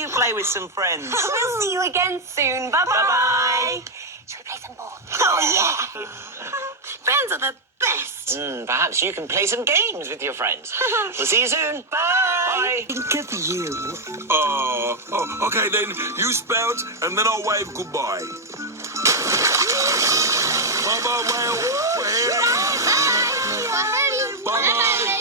you play with some friends. We'll see you again soon. Bye-bye. Bye-bye. Should we play some more? Oh, yeah. Friends are the best. Perhaps you can play some games with your friends. We'll see you soon. Bye. Think of you. Okay then. You spout, and then I'll wave goodbye. Bye-bye, whale. Bye-bye.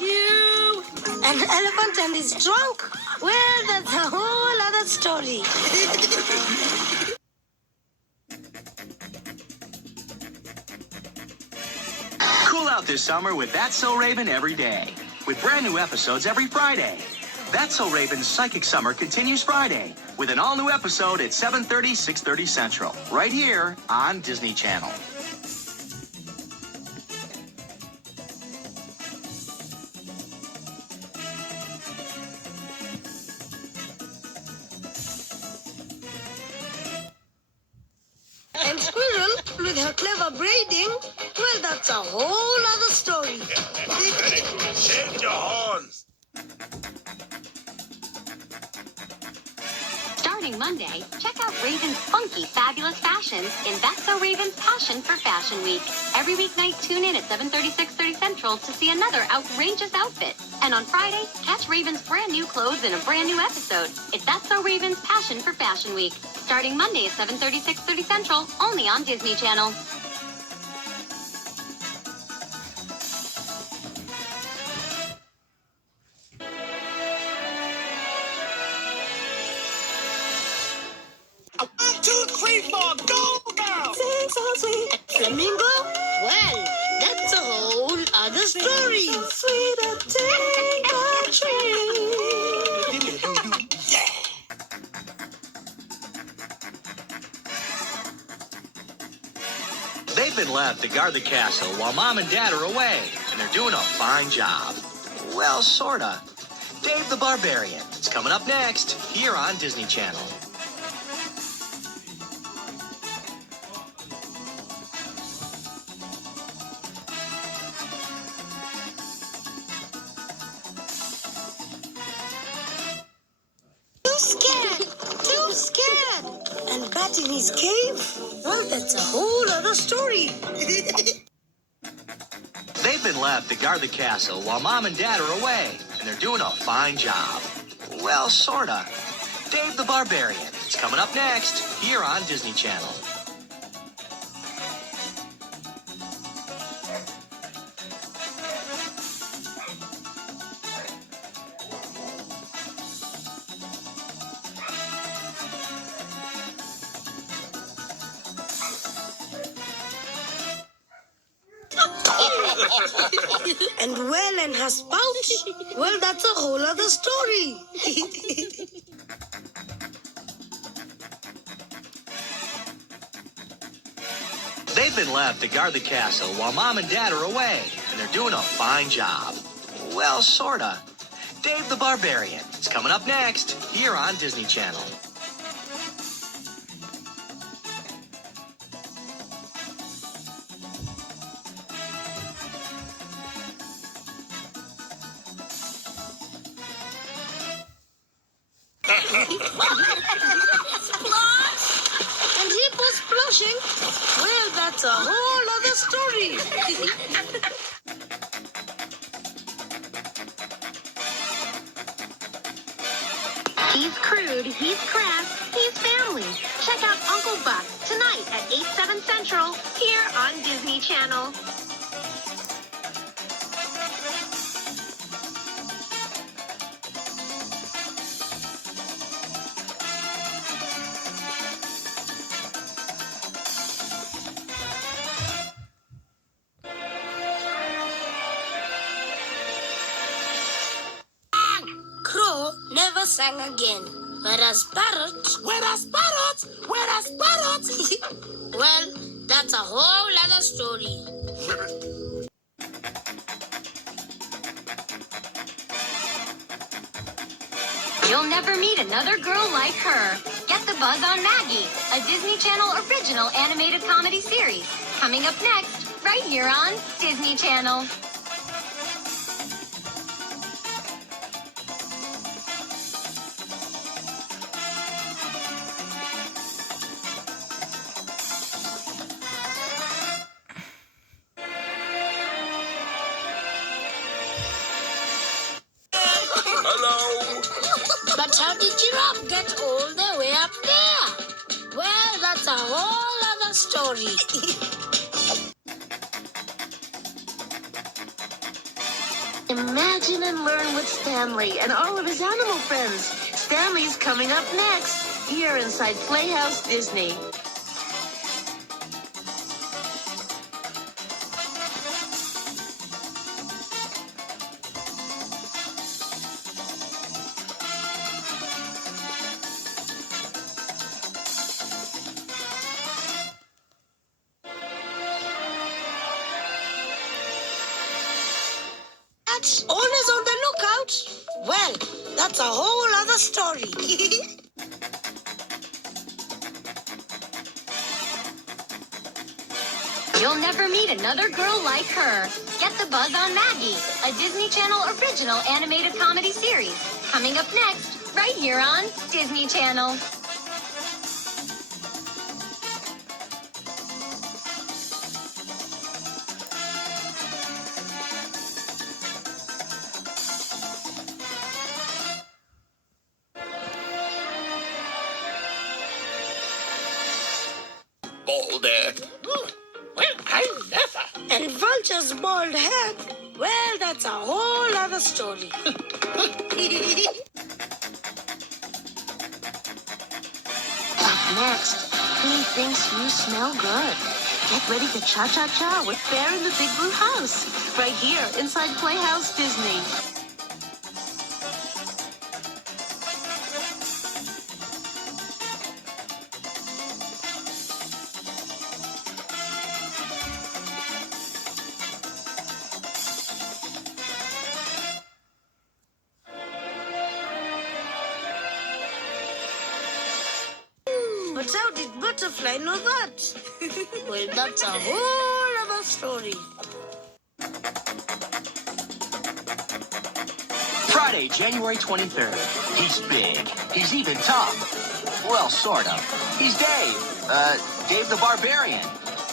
You. An elephant and his trunk? Well, that's a whole other story. Cool out this summer with That's So Raven every day. With brand new episodes every Friday. That's So Raven's Psychic Summer continues Friday with an all-new episode at 7:30, 6:30 Central. Right here on Disney Channel. And Squirrel, with her clever braiding, well, that's a whole other story. Shake your horns. Starting Monday, check out Raven's funky, fabulous fashions in That's So Raven's Passion for Fashion Week. Every weeknight, tune in at 7:30, 6:30 Central to see another outrageous outfit. And on Friday, catch Raven's brand new clothes in a brand new episode. It's That's So Raven's Passion for Fashion Week. Starting Monday at 7:30, 6:30 Central, only on Disney Channel. Flamingo? Well, that's a whole other story. Sweet Tinga They've been left to guard the castle while Mom and Dad are away, and they're doing a fine job. Well, sorta. Dave the Barbarian. It's coming up next here on Disney Channel. Too scared. And Bat in his cave? Well, that's a whole other story. They've been left to guard the castle while Mom and Dad are away, and they're doing a fine job. Well, sorta. Dave the Barbarian. It's coming up next here on Disney Channel. And well, and her spout? Well, that's a whole other story. They've been left to guard the castle while Mom and Dad are away, and they're doing a fine job. Well, sorta. Dave the Barbarian. It's coming up next here on Disney Channel. And he was splashing. Well, that's a whole other story. He's crude, he's crass, he's family. Check out Uncle Buck tonight at 8, 7 Central here on Disney Channel. Crow never sang again. Whereas parrot... Whereas parrots? Whereas parrots? Well, that's a whole other story. You'll never meet another girl like her. Get the buzz on Maggie, a Disney Channel original animated comedy series. Coming up next, right here on Disney Channel. But how did Giraffe get all the way up there? Well, that's a whole other story. Imagine and learn with Stanley and all of his animal friends. Stanley's coming up next, here inside Playhouse Disney. Always on the lookout. Well, that's a whole other story. You'll never meet another girl like her. Get the buzz on Maggie, a Disney Channel original animated comedy series. Coming up next, right here on Disney Channel. Boulder. Well, I never. And Vulture's bald head. Well, that's a whole other story. Up next, he thinks you smell good. Get ready to cha-cha-cha with Bear in the Big Blue House. Right here inside Playhouse Disney. But how did Butterfly know that? Well, that's a whole other story. Friday, January 23rd. He's big. He's even tough. Well, sort of. He's Dave. Dave the Barbarian.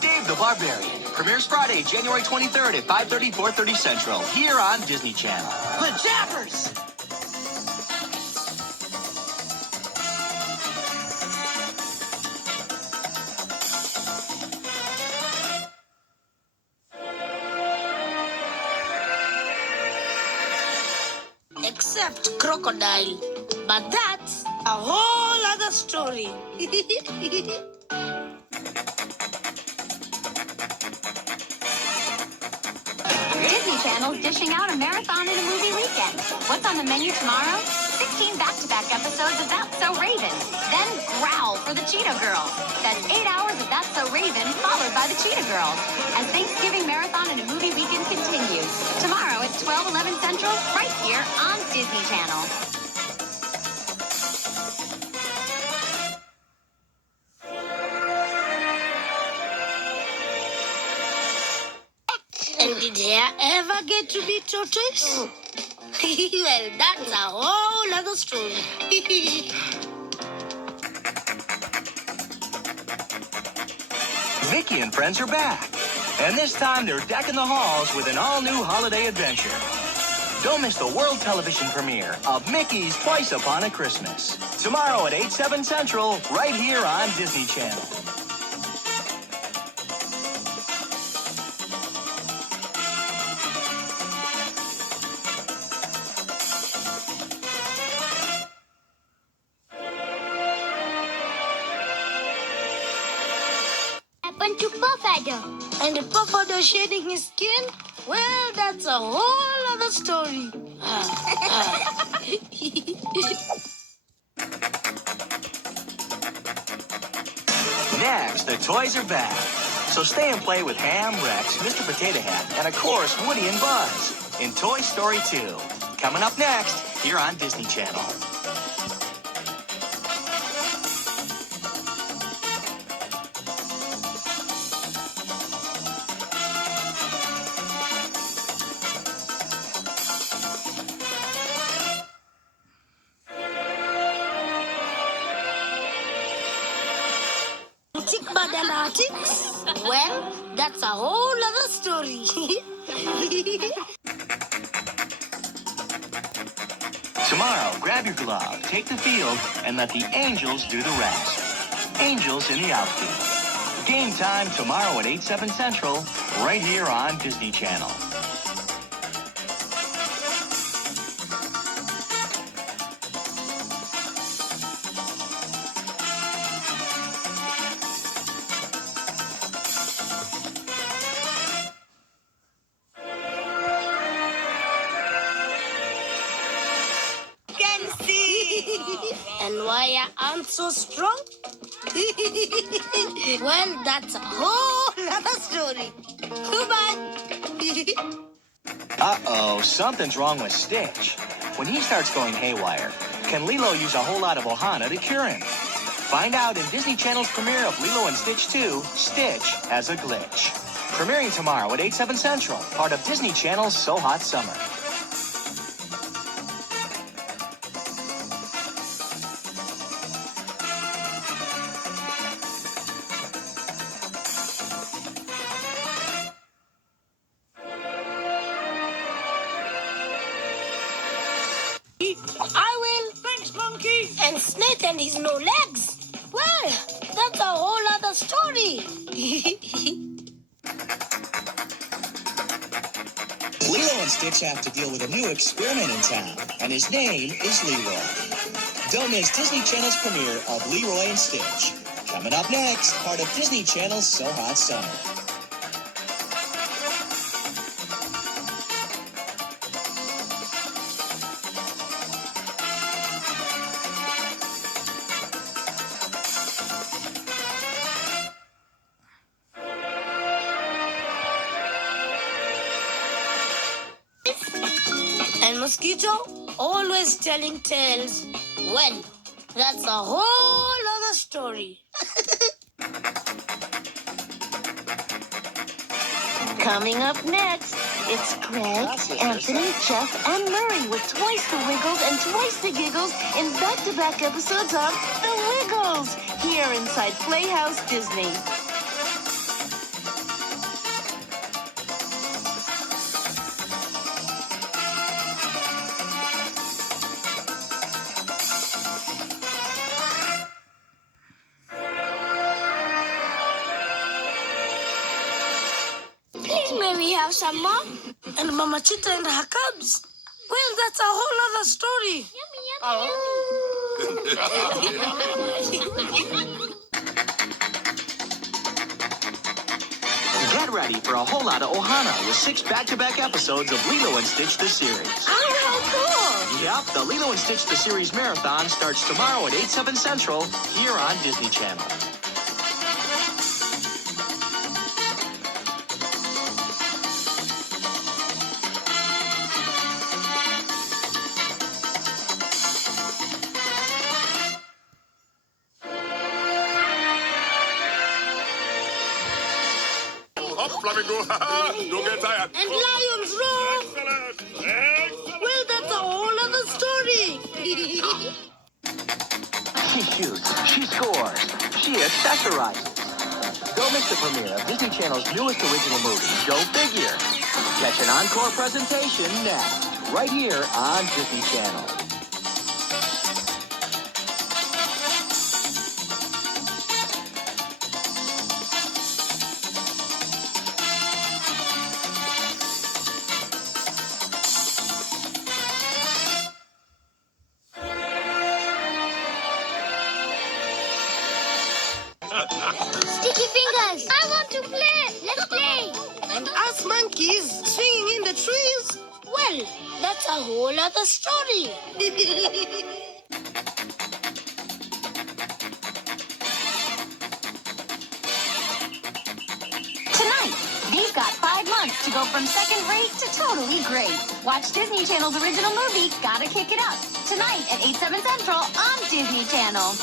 Dave the Barbarian. Premieres Friday, January 23rd at 5:30, 4:30 Central. Here on Disney Channel. Pajabbers! Except crocodile. But that's a whole other story. Disney Channel's dishing out a marathon and a movie weekend. What's on the menu tomorrow? 16 back-to-back episodes of That's So Raven. Then Growl for the Cheetah Girls. That's 8 hours of That's So Raven, followed by the Cheetah Girls. As Thanksgiving marathon and a movie weekend continues. Tomorrow at 12/11 Central, right here on Disney Channel. And did Hare ever get to be tortoise? Well, that's a whole other story. Vicky and friends are back. And this time they're decking the halls with an all-new holiday adventure. Don't miss the world television premiere of Mickey's Twice Upon a Christmas. Tomorrow at 8/7 Central, right here on Disney Channel. Happened to Buffalo. And the buffalo shedding his skin? Well, that's a whole other story. Next, the toys are back. So stay and play with Ham, Rex, Mr. Potato Head, and of course, Woody and Buzz in Toy Story 2. Coming up next, here on Disney Channel. Antics? Well, that's a whole other story. Tomorrow, grab your glove, take the field, and let the angels do the rest. Angels in the Outfield. Game time tomorrow at 8/7 Central, right here on Disney Channel. And why your arms so strong? Well, that's a whole other story. Goodbye. Uh-oh, something's wrong with Stitch. When he starts going haywire, can Lilo use a whole lot of Ohana to cure him? Find out in Disney Channel's premiere of Lilo and Stitch 2, Stitch Has a Glitch. Premiering tomorrow at 8/7 Central, part of Disney Channel's So Hot Summer. I will. Thanks, Monkey. And Snake and his no legs. Well, that's a whole other story. Lilo and Stitch have to deal with a new experiment in town, and his name is Leroy. Don't miss Disney Channel's premiere of Leroy and Stitch. Coming up next, part of Disney Channel's So Hot Summer. And Mosquito always telling tales. Well, that's a whole other story. Coming up next, it's Greg, Anthony, Jeff, and Murray with twice the wiggles and twice the giggles in back-to-back episodes of The Wiggles, here inside Playhouse Disney. Please, may we have some more? And Mama Cheetah and her cubs. Well, that's a whole other story. Get ready for a whole lot of Ohana with 6 back-to-back episodes of Lilo and Stitch the series. Oh, how cool. Yep, the Lilo and Stitch the series marathon starts tomorrow at 8/7 Central here on Disney Channel. Up, Flamingo. Don't get tired. And lions roar. Excellent. Excellent. Well, that's a whole other story. She shoots, she scores, she accessorizes. Don't miss the premiere of Disney Channel's newest original movie, Go Figure. Catch an encore presentation next, right here on Disney Channel. Sticky fingers. I want to play. Let's play. And us monkeys swinging in the trees. Well, that's a whole other story. Tonight, they've got 5 months to go from second rate to totally great. Watch Disney Channel's original movie, Gotta Kick It Up, tonight at 8/7 Central on Disney Channel.